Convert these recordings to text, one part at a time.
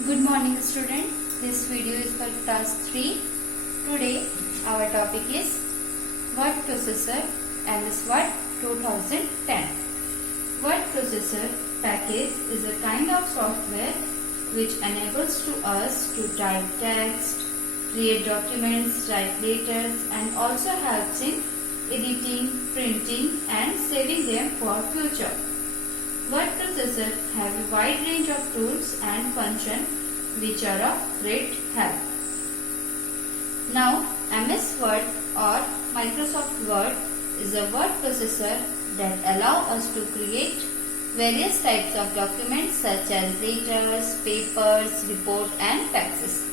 Good morning student. This video is for class 3. Today our topic is Word Processor MS Word 2010. Word Processor package is a kind of software which enables to us to type text, create documents, write letters and also helps in editing, printing and saving them for future. Word processor have a wide range of tools and functions which are of great help. Now, MS Word or Microsoft Word is a word processor that allow us to create various types of documents such as letters, papers, report and faxes.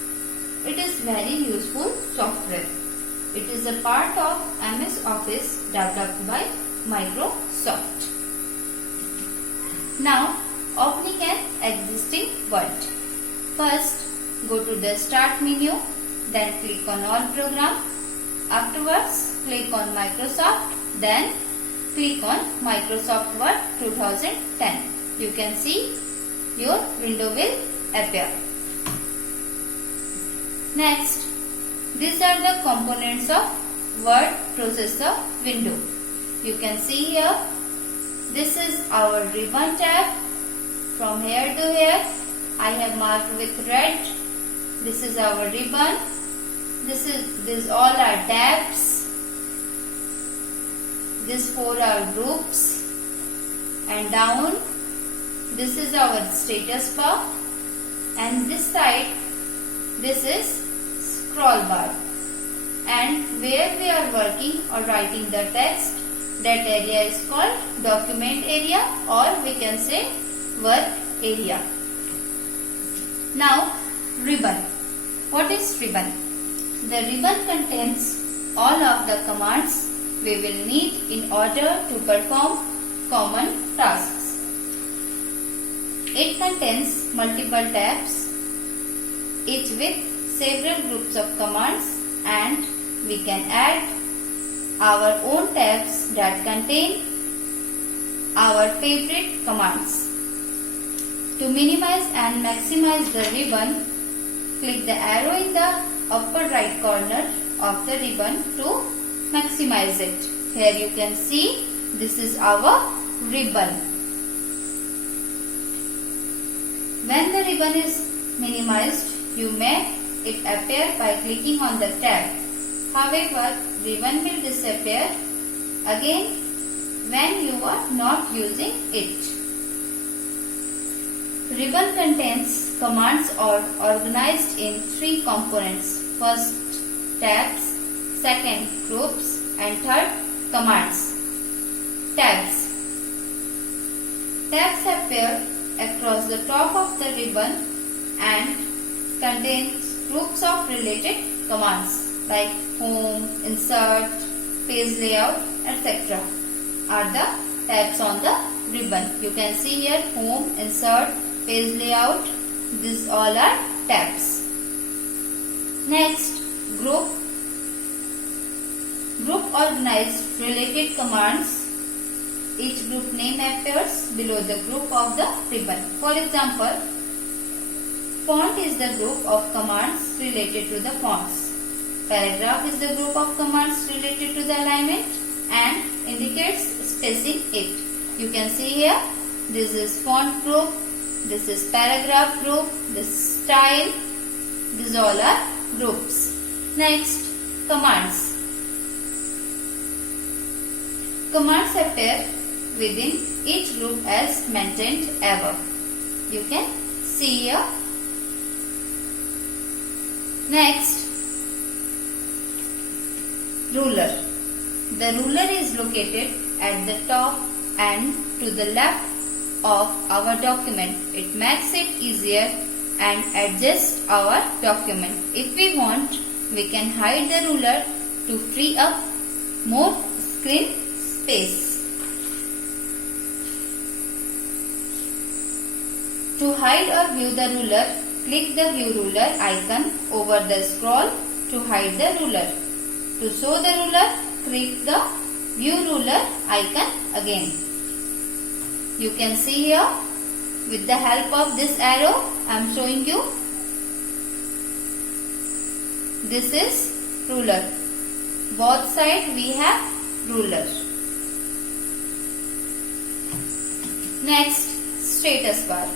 It is very useful software. It is a part of MS Office developed by Microsoft. Now, opening an existing Word. First, go to the Start menu, then click on All Program. Afterwards, click on Microsoft, then click on Microsoft Word 2010. You can see your window will appear. Next, these are the components of Word Processor window. You can see here. This is our ribbon tab. From here to here, I have marked with red. This is our ribbon. These all are tabs. These four are groups. And down, this is our status bar. And this side, this is scroll bar. And where we are working or writing the text, that area is called document area or we can say work area. Now, ribbon. What is ribbon? The ribbon contains all of the commands we will need in order to perform common tasks. It contains multiple tabs, each with several groups of commands, and we can add our own tabs that contain our favorite commands. To minimize and maximize the ribbon, click the arrow in the upper right corner of the ribbon to maximize it. Here you can see this is our ribbon. When the ribbon is minimized, you make it appear by clicking on the tab. However, ribbon will disappear again when you are not using it. Ribbon contains commands or organized in three components. First, tabs, second, groups and third, commands. Tabs. Tabs appear across the top of the ribbon and contains groups of related commands like home, insert, page layout, etc. are the tabs on the ribbon. You can see here home, insert, page layout, these all are tabs. Next, group. Group organized related commands. Each group name appears below the group of the ribbon. For example, font is the group of commands related to the fonts. Paragraph is the group of commands related to the alignment and indicates spacing it. You can see here, this is font group, this is paragraph group, this is style, these all are groups. Next, commands. Commands appear within each group as mentioned above. You can see here. Next, ruler. The ruler is located at the top and to the left of our document. It makes it easier and adjusts our document. If we want, we can hide the ruler to free up more screen space. To hide or view the ruler, click the View Ruler icon over the scroll to hide the ruler. To show the ruler, click the View Ruler icon again. You can see here with the help of this arrow I am showing you. This is ruler. Both sides we have ruler. Next, status bar.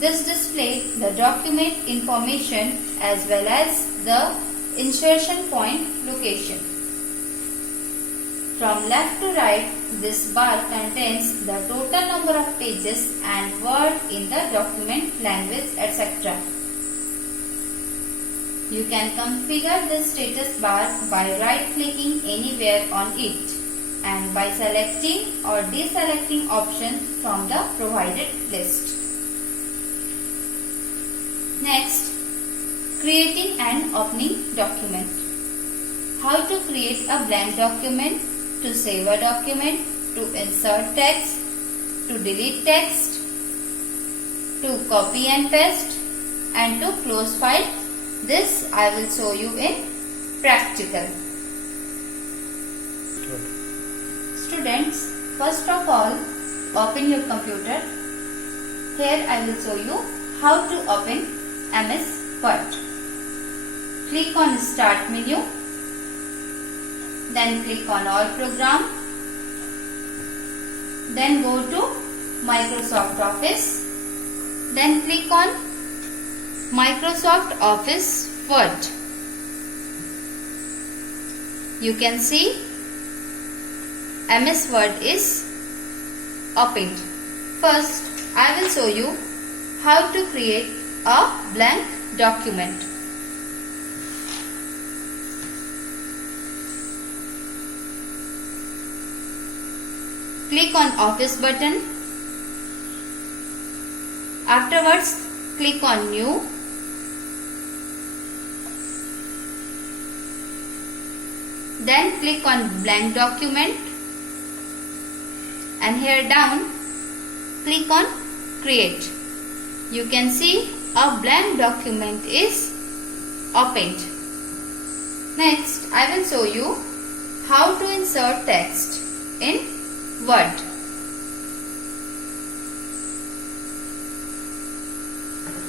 This displays the document information as well as the insertion point location. From left to right, this bar contains the total number of pages and words in the document, language, etc. You can configure the status bar by right-clicking anywhere on it and by selecting or deselecting options from the provided list. Next, creating and opening document. How to create a blank document, to save a document, to insert text, to delete text, to copy and paste, and to close file. This I will show you in practical. Students, first of all, open your computer. Here I will show you how to open MS Word. Click on Start menu. Then click on All Program. Then go to Microsoft Office. Then click on Microsoft Office Word. You can see MS Word is opened. First, I will show you how to create a blank document. Click on Office button. Afterwards, click on New. Then click on Blank Document. And here down, click on Create. You can see a blank document is opened. Next, I will show you how to insert text in Word.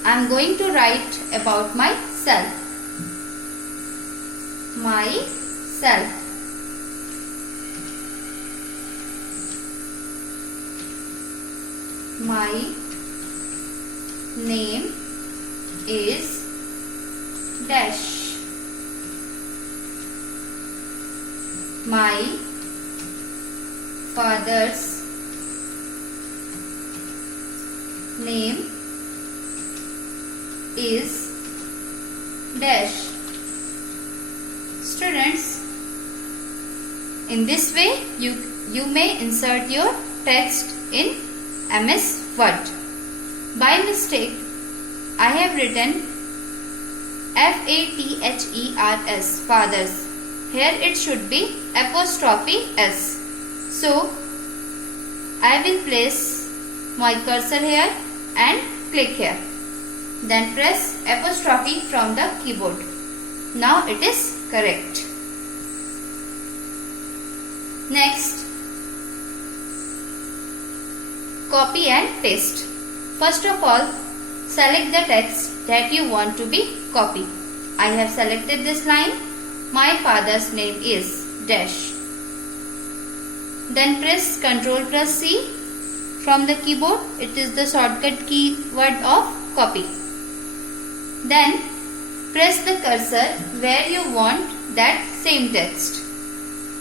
I am going to write about myself. Myself. My name is dash. My father's name is dash. Students, in this way you may insert your text in MS Word. By mistake, I have written FATHERS, fathers. Here it should be apostrophe S. So, I will place my cursor here and click here. Then press apostrophe from the keyboard. Now it is correct. Next, copy and paste. First of all, select the text that you want to be copied. I have selected this line. My father's name is dash. Then press Ctrl plus C from the keyboard. It is the shortcut keyword of copy. Then press the cursor where you want that same text.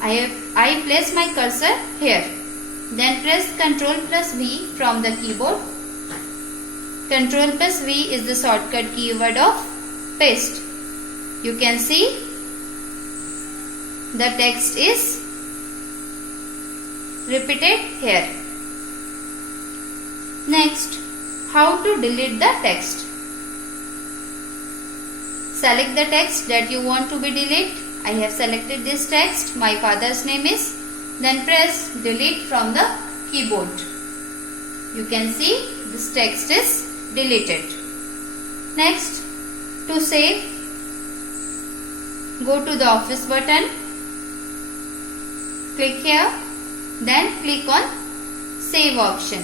I place my cursor here. Then press Ctrl plus V from the keyboard. Ctrl plus V is the shortcut keyword of paste. You can see the text is repeated here. Next, how to delete the text. Select the text that you want to be deleted. I have selected this text. My father's name is. Then press delete from the keyboard. You can see this text is deleted. Next, to save, go to the Office button. Click here. Then click on Save option.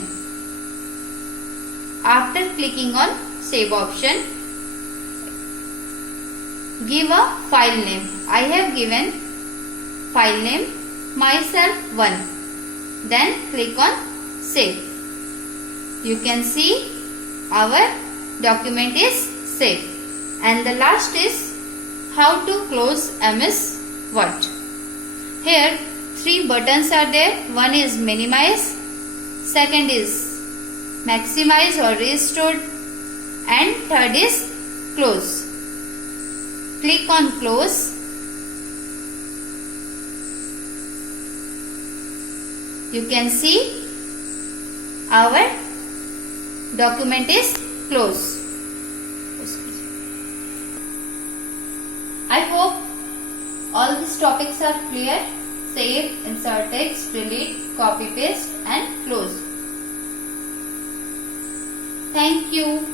After clicking on save option, give a file name. I have given file name myself1. Then click on save. You can see our document is saved. And the last is how to close MS Word. Here 3 buttons are there. One is minimize, second is maximize or restore, and third is close. Click on close. You can see our document is closed. I hope all these topics are clear. Save, insert text, delete, copy paste and close. Thank you.